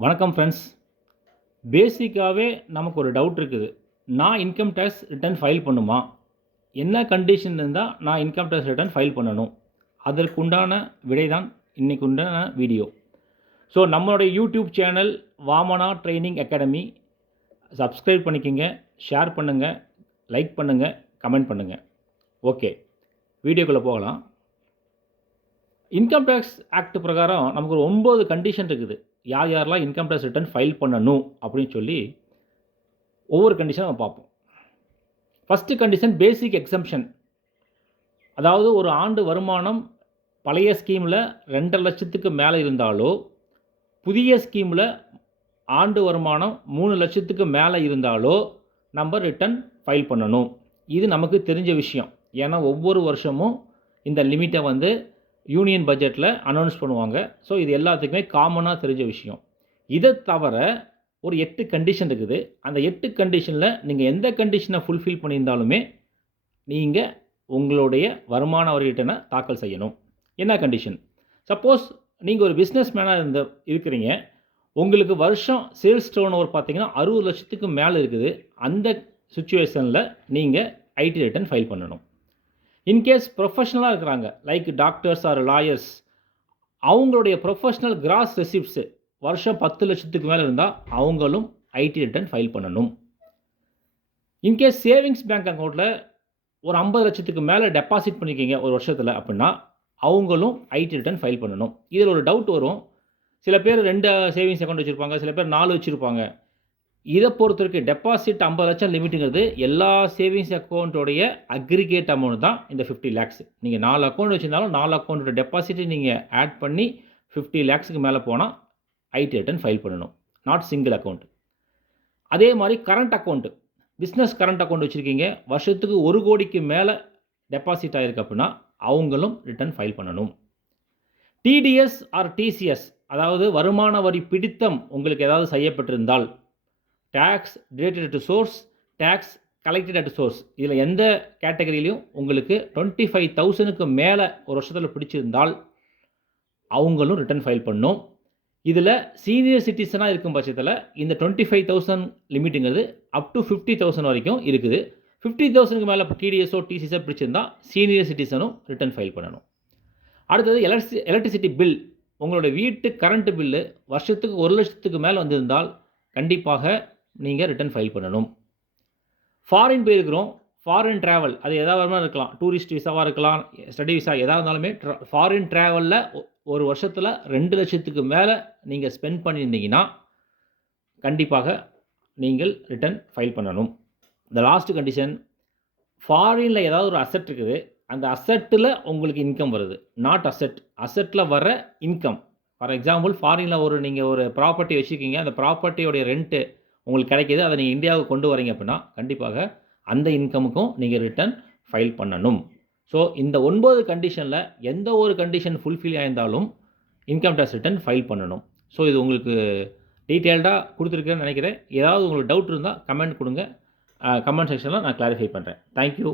வணக்கம் ஃப்ரெண்ட்ஸ். பேசிக்காகவே நமக்கு ஒரு டவுட் இருக்குது. நான் இன்கம் டேக்ஸ் ரிட்டர்ன் ஃபைல் பண்ணுமா? என்ன கண்டிஷன் இருந்தால் நான் இன்கம் டேக்ஸ் ரிட்டர்ன் ஃபைல் பண்ணணும்? அதற்குண்டான விடை தான் இன்றைக்கு உண்டான வீடியோ. ஸோ நம்மளுடைய YouTube channel Vamana training academy subscribe பண்ணிக்கோங்க, ஷேர் பண்ணுங்கள், லைக் பண்ணுங்கள், கமெண்ட் பண்ணுங்கள். ஓகே, வீடியோக்குள்ளே போகலாம். இன்கம் டேக்ஸ் ஆக்ட் பிரகாரம் நமக்கு ஒரு 9 கண்டிஷன் இருக்குது. யாரெல்லாம் இன்கம் டேக்ஸ் ரிட்டர்ன் ஃபைல் பண்ணணும் அப்படின்னு சொல்லி ஒவ்வொரு கண்டிஷனும் நம்ம பார்ப்போம். ஃபஸ்ட்டு கண்டிஷன் பேசிக் எக்ஸம்ஷன். அதாவது ஒரு ஆண்டு வருமானம் பழைய ஸ்கீமில் 2.5 லட்சத்துக்கு மேலே இருந்தாலோ, புதிய ஸ்கீமில் ஆண்டு வருமானம் 3 லட்சத்துக்கு மேலே இருந்தாலோ நம்ம ரிட்டர்ன் ஃபைல் பண்ணணும். இது நமக்கு தெரிஞ்ச விஷயம். ஏன்னா ஒவ்வொரு வருஷமும் இந்த லிமிட்டை யூனியன் பட்ஜெட்டில் அனௌன்ஸ் பண்ணுவாங்க. ஸோ இது எல்லாத்துக்குமே காமனாக தெரிஞ்ச விஷயம். இதை தவிர ஒரு 8 கண்டிஷன் இருக்குது. அந்த 8 கண்டிஷனில் நீங்கள் எந்த கண்டிஷனை ஃபுல்ஃபில் பண்ணியிருந்தாலுமே நீங்கள் உங்களுடைய வருமான வரி ரிட்டனை தாக்கல் செய்யணும். என்ன கண்டிஷன்? சப்போஸ் நீங்கள் ஒரு பிஸ்னஸ் மேனாக இருக்கிறீங்க, உங்களுக்கு வருஷம் சேல்ஸ் டர்ன் ஓவர் பார்த்தீங்கன்னா 60 லட்சத்துக்கு மேலே இருக்குது. அந்த சுச்சுவேஷனில் நீங்கள் ஐடி ரிட்டர்ன் ஃபைல் பண்ணணும். இன்கேஸ் ப்ரொஃபஷ்னலாக இருக்கிறாங்க, லைக் டாக்டர்ஸ் ஆர் லாயர்ஸ், அவங்களுடைய ப்ரொஃபஷ்னல் கிராஸ் ரெசிப்ட்ஸு வருஷம் 10 லட்சத்துக்கு மேலே இருந்தால் அவங்களும் ஐடி ரிட்டர்ன் ஃபைல் பண்ணணும். இன்கேஸ் சேவிங்ஸ் பேங்க் அக்கௌண்ட்டில் ஒரு 50 லட்சத்துக்கு மேலே டெபாசிட் பண்ணிக்கிங்க ஒரு வருஷத்தில் அப்படின்னா அவங்களும் ஐடி ரிட்டர்ன் ஃபைல் பண்ணணும். இதில் ஒரு டவுட் வரும். சில பேர் 2 சேவிங்ஸ் அக்கௌண்ட் வச்சுருப்பாங்க, சில பேர் 4 வச்சுருப்பாங்க. இதை பொறுத்தவரைக்கும் டெபாசிட் 50 லட்சம் லிமிட்டுங்கிறது எல்லா சேவிங்ஸ் அக்கௌண்ட்டோடைய அக்ரிகேட் அமௌண்ட் தான் இந்த 50 லேக்ஸ். நீங்கள் 4 அக்கௌண்ட் வச்சுருந்தாலும் 4 அக்கௌண்ட்டோட டெபாசிட்டை நீங்கள் ஆட் பண்ணி 50 லேக்ஸுக்கு மேலே போனால் ஐடி ரிட்டர்ன் ஃபைல் பண்ணணும், நாட் சிங்கிள் அக்கௌண்ட். அதே மாதிரி current account, business current account வச்சுருக்கீங்க, வருஷத்துக்கு 1 கோடிக்கு மேலே டெபாசிட் ஆகிருக்கு அப்படின்னா அவங்களும் ரிட்டர்ன் ஃபைல் பண்ணணும். டிடிஎஸ் ஆர் டிசிஎஸ், அதாவது வருமான வரி பிடித்தம் உங்களுக்கு ஏதாவது செய்யப்பட்டிருந்தால், tax related to source, tax collected at source, இதில் எந்த கேட்டகரியிலையும் உங்களுக்கு 25,000க்கு மேலே ஒரு வருஷத்தில் பிடிச்சிருந்தால் அவங்களும் ரிட்டர்ன் ஃபைல் பண்ணணும். இதில் சீனியர் சிட்டிசனாக இருக்கும் பட்சத்தில் இந்த 25,000 லிமிட்டுங்கிறது அப் டு 50,000 வரைக்கும் இருக்குது. 50,000க்கு மேலே டிடிஎஸோ டிசிஎஸோ பிடிச்சிருந்தால் சீனியர் சிட்டிசனும் ரிட்டர்ன் ஃபைல் பண்ணணும். அடுத்தது எலக்ட்ரிசிட்டி பில். உங்களோட வீட்டு கரண்ட் பில்லு வருஷத்துக்கு 1 லட்சத்துக்கு மேலே வந்திருந்தால் கண்டிப்பாக நீங்கள் ரிட்டர்ன் ஃபைல் பண்ணணும். ஃபாரின் போயிருக்கிறோம், ஃபாரின் ட்ராவல், அது எதாவது இருக்கலாம், டூரிஸ்ட் விசாவாக இருக்கலாம், ஸ்டடி விசா எதாக இருந்தாலுமே ஃபாரின் ட்ராவலில் ஒரு வருஷத்தில் 2 லட்சத்துக்கு மேலே நீங்கள் ஸ்பெண்ட் பண்ணியிருந்தீங்கன்னா கண்டிப்பாக நீங்கள் ரிட்டர்ன் ஃபைல் பண்ணணும். இந்த லாஸ்ட் கண்டிஷன், ஃபாரினில் ஏதாவது ஒரு அசெட் இருக்குது, அந்த அசெட்டில் உங்களுக்கு இன்கம் வருது, நாட் அசெட்டில் வர இன்கம். ஃபார் எக்ஸாம்பிள், ஃபாரினில் நீங்கள் ஒரு ப்ராப்பர்ட்டி வச்சுருக்கீங்க, அந்த ப்ராப்பர்ட்டியோடைய ரெண்ட்டு உங்களுக்கு கிடைக்கிது, அதை நீங்கள் இந்தியாவுக்கு கொண்டு வரீங்க அப்படின்னா கண்டிப்பாக அந்த இன்கமுக்கும் நீங்கள் ரிட்டர்ன் ஃபைல் பண்ணணும். ஸோ இந்த 9 கண்டிஷனில் எந்த ஒரு கண்டிஷன் ஃபுல்ஃபில் ஆயிருந்தாலும் இன்கம் டேக்ஸ் ரிட்டர்ன் ஃபைல் பண்ணணும். ஸோ இது உங்களுக்கு டீட்டெயில்டாக கொடுத்துருக்கேன்னு நினைக்கிறேன். ஏதாவது உங்களுக்கு டவுட் இருந்தால் கமெண்ட் கொடுங்க, கமெண்ட் செக்ஷனில் நான் கிளாரிஃபை பண்ணுறேன். தேங்க்யூ.